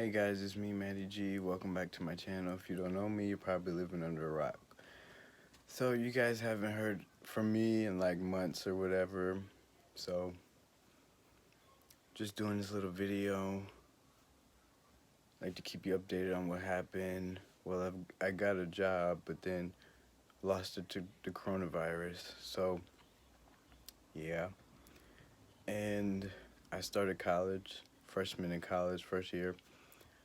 Hey guys, it's me, Matty G. Welcome back to my channel. If you don't know me, you're probably living under a rock. So you guys haven't heard from me in like months or whatever. So just doing this little video. Like to keep you updated on what happened. Well, I got a job, but then lost it to the coronavirus. So yeah. And I started college, freshman in college, first year.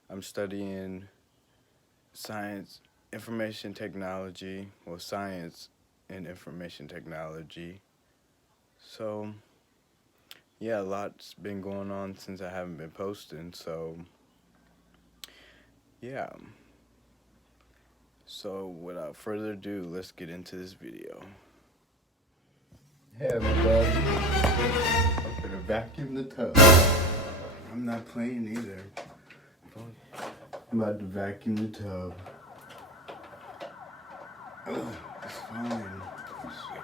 I'm studying science, information technology, well, science and information technology. So, yeah, a lot's been going on since I haven't been posting, so, yeah. So, without further ado, let's get into this video. Hey everybody, I'm gonna vacuum the tub. I'm not playing either. I'm about to vacuum the tub. Oh, it's fine. Shit.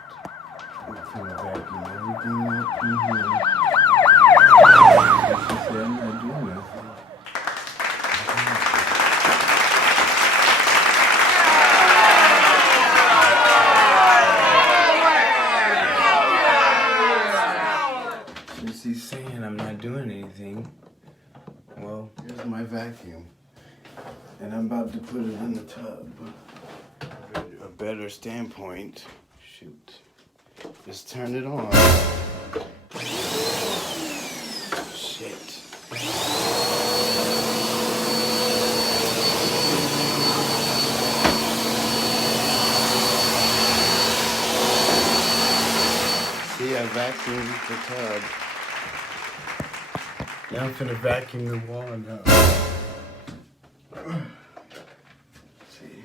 I'm gonna vacuum everything up in here. She said I'm not doing nothing. Since he's saying I'm not doing anything, well, Here's my vacuum. And I'm about to put it in the tub. a better standpoint, shoot, just turn it on. Shit. See, I vacuumed the tub. Now I'm finna vacuum the wall now. See.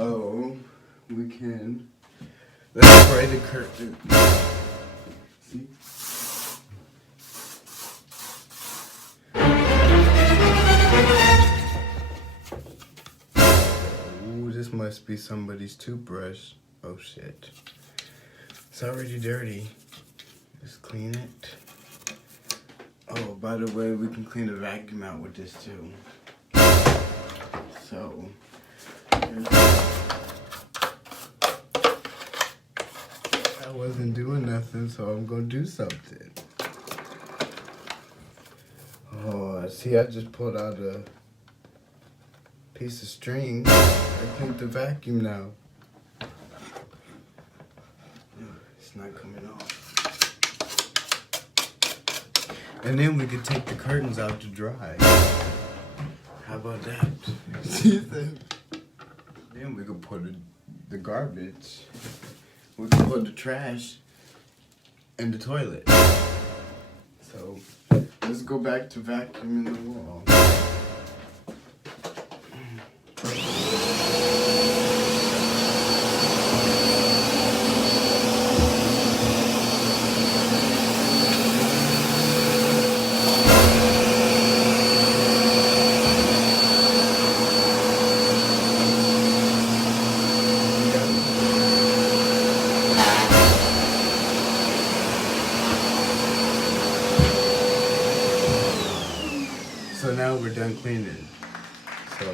Oh, we can. Let's spray the curtain. See? Ooh, this must be somebody's toothbrush. Oh shit. It's already dirty. Just clean it. Oh, by the way, we can clean the vacuum out with this too. So, I wasn't doing nothing, so I'm gonna do something. Oh, see, I just pulled out a piece of string. I cleaned the vacuum now. It's not coming off. And then we could take the curtains out to dry. How about that? See that? Then we could put the garbage. We could put the trash in the toilet. So let's go back to vacuuming the wall. So now we're done cleaning. So,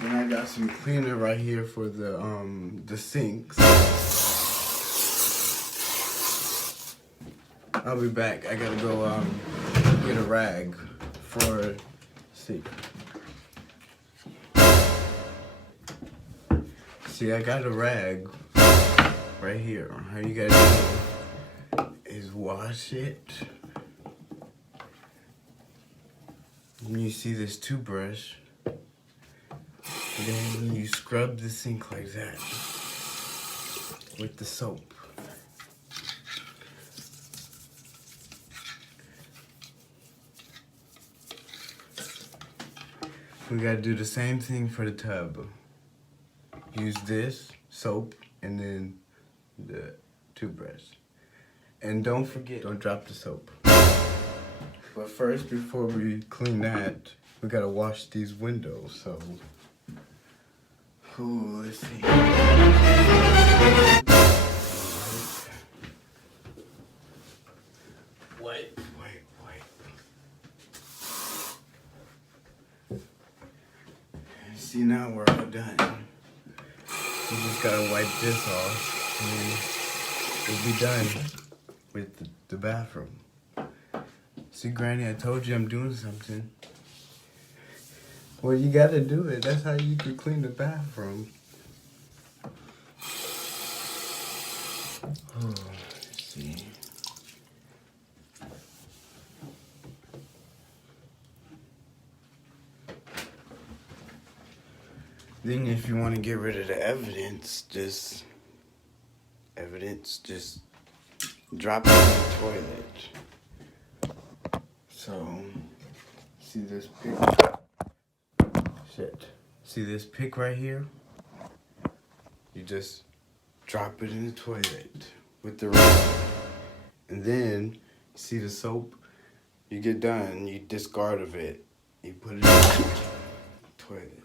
then I got some cleaner right here for the sinks. I'll be back. I gotta go get a rag for sink. See, I got a rag right here. How you guys do is wash it. And you see this toothbrush. Then you scrub the sink like that with the soap. We gotta do the same thing for the tub. Use this soap and then the toothbrush. And don't forget, don't drop the soap. But first, before we clean that, we gotta wash these windows, so. Ooh, let's see. Wipe. See, now we're all done. We just gotta wipe this off, and we'll be done with the bathroom. See, Granny, I told you I'm doing something. Well, you gotta do it. That's how you can clean the bathroom. Oh, let's see. Then if you want to get rid of the evidence, just drop it in the toilet. So, see this pick? Shit. See this pick right here? You just drop it in the toilet with the rest. And then, see the soap? You get done, you discard of it. You put it in the toilet.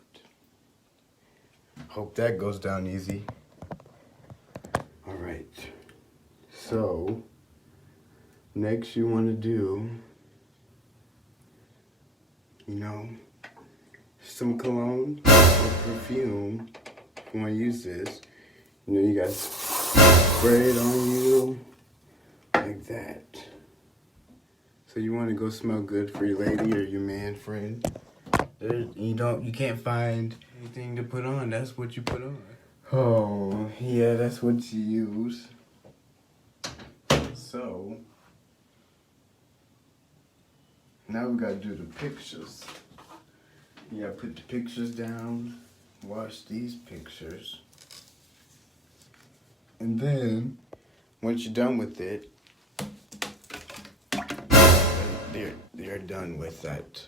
Hope that goes down easy. All right. So, next you want to do, you know, some cologne or perfume. If you want to use this, you know, you got to spray it on you like that. So you want to go smell good for your lady or your man friend. You can't find anything to put on. That's what you put on. Oh, yeah, that's what you use. So, now we gotta do the pictures. You gotta put the pictures down, wash these pictures. And then, once you're done with it, you're done with that.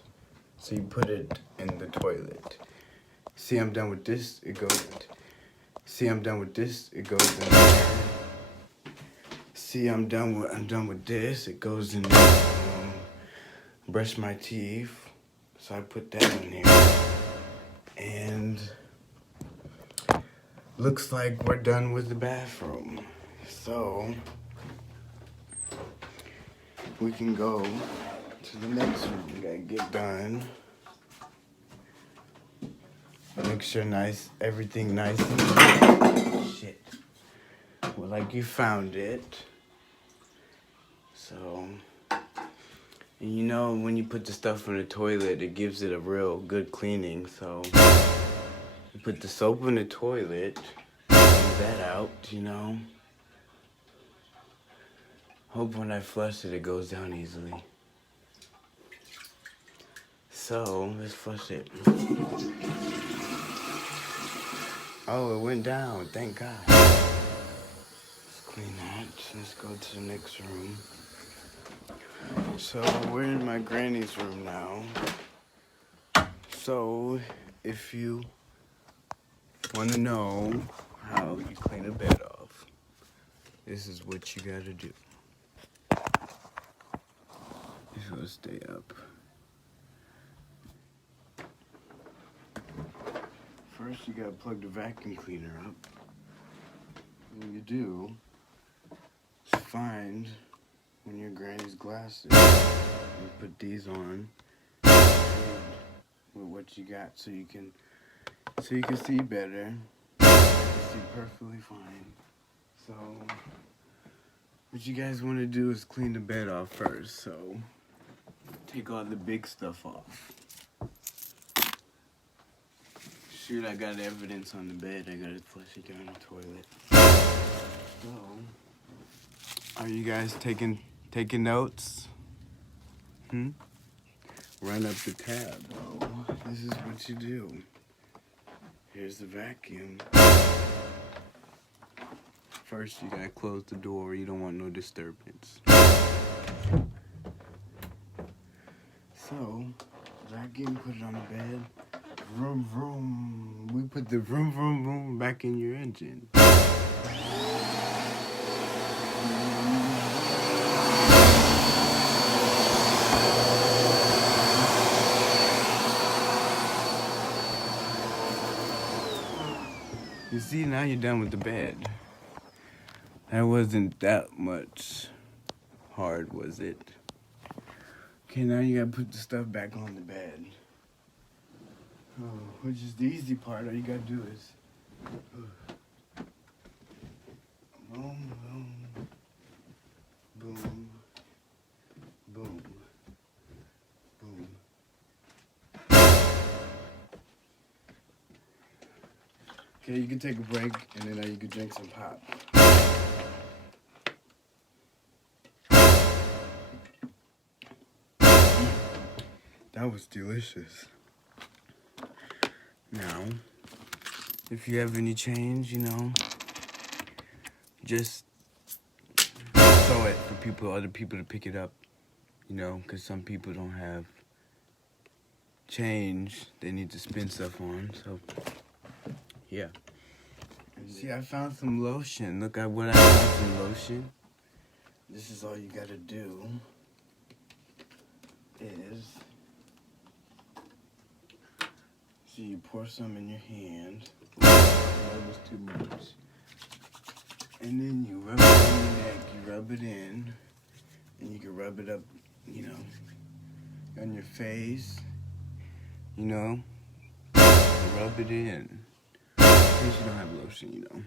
So you put it in the toilet. See, I'm done with this, it goes. See, I'm done with this, it goes in there. See, I'm done with this, it goes in there. Brush my teeth, so I put that in here. And looks like we're done with the bathroom. So we can go to the next room. We gotta get done. Make sure everything nice and shit. Well, like you found it. So, and you know, when you put the stuff in the toilet, it gives it a real good cleaning. So, you put the soap in the toilet, clean that out, you know. Hope when I flush it, it goes down easily. So, let's flush it. Oh, it went down, thank God. Let's clean that. Let's go to the next room. So, we're in my granny's room now. So, if you want to know how you clean a bed off, this is what you gotta do. It's gonna stay up. First, you gotta plug the vacuum cleaner up. When you do, find one of your granny's glasses and put these on with what you got, so you can see better. You can see perfectly fine. So, what you guys want to do is clean the bed off first. So, take all the big stuff off. Shoot, I got evidence on the bed. I gotta flush it down the toilet. So, are you guys taking notes? Run up the tab. Oh, this is what you do. Here's the vacuum. First, you gotta close the door. You don't want no disturbance. So, vacuum, put it on the bed. Vroom, vroom. We put the vroom, vroom, vroom back in your engine. You see, now you're done with the bed. That wasn't that much hard, was it? Okay, now you gotta put the stuff back on the bed. Oh, which is the easy part. All you gotta do is boom, boom, boom, boom, boom. Okay, you can take a break, and then you can drink some pop. That was delicious. Now, if you have any change, you know, just throw it for other people to pick it up, you know, because some people don't have change they need to spend stuff on, so, yeah. See, I found some lotion. Look at what I found, some lotion. This is all you gotta do is, see, you pour some in your hand. That was too much. And then you rub it in your neck, you rub it in, and you can rub it up, you know, on your face, you know, rub it in. In case you don't have lotion, you know,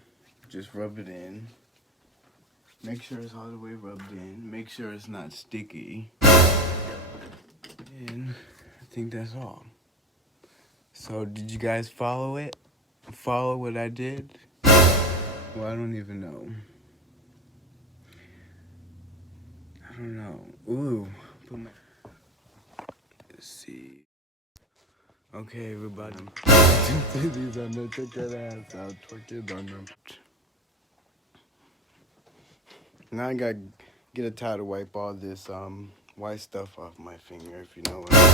just rub it in. Make sure it's all the way rubbed in. Make sure it's not sticky. And I think that's all. So, did you guys follow it? Follow what I did? Well, I don't even know. I don't know. Ooh. Let's see. Okay, everybody. These on there. Check that ass out. Twerk it on them. Now I gotta get a towel to wipe all this white stuff off my finger, if you know what I mean.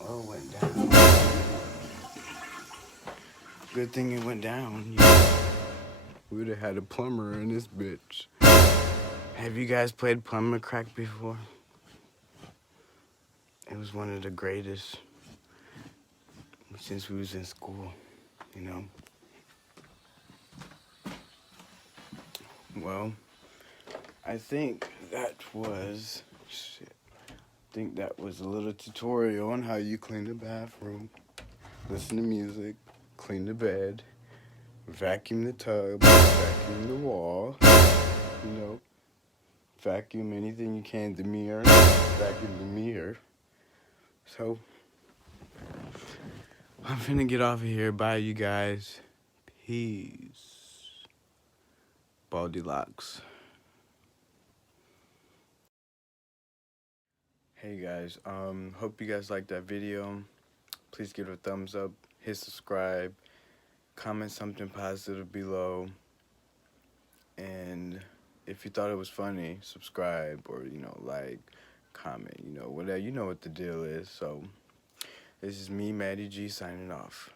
Oh, it went down. Good thing it went down. We would have had a plumber in this bitch. Have you guys played plumber crack before? It was one of the greatest since we was in school, you know? Well, I think that was, a little tutorial on how you clean the bathroom, listen to music, clean the bed, vacuum the tub, vacuum the wall, you know, vacuum anything you can, the mirror, vacuum the mirror. So, I'm finna get off of here. Bye, you guys. Peace. Baldy locks. Hey guys, hope you guys liked that video. Please give it a thumbs up, hit subscribe, comment something positive below, and if you thought it was funny, subscribe or, you know, like, comment, you know, whatever, you know what the deal is. So, this is me, Matty G, signing off.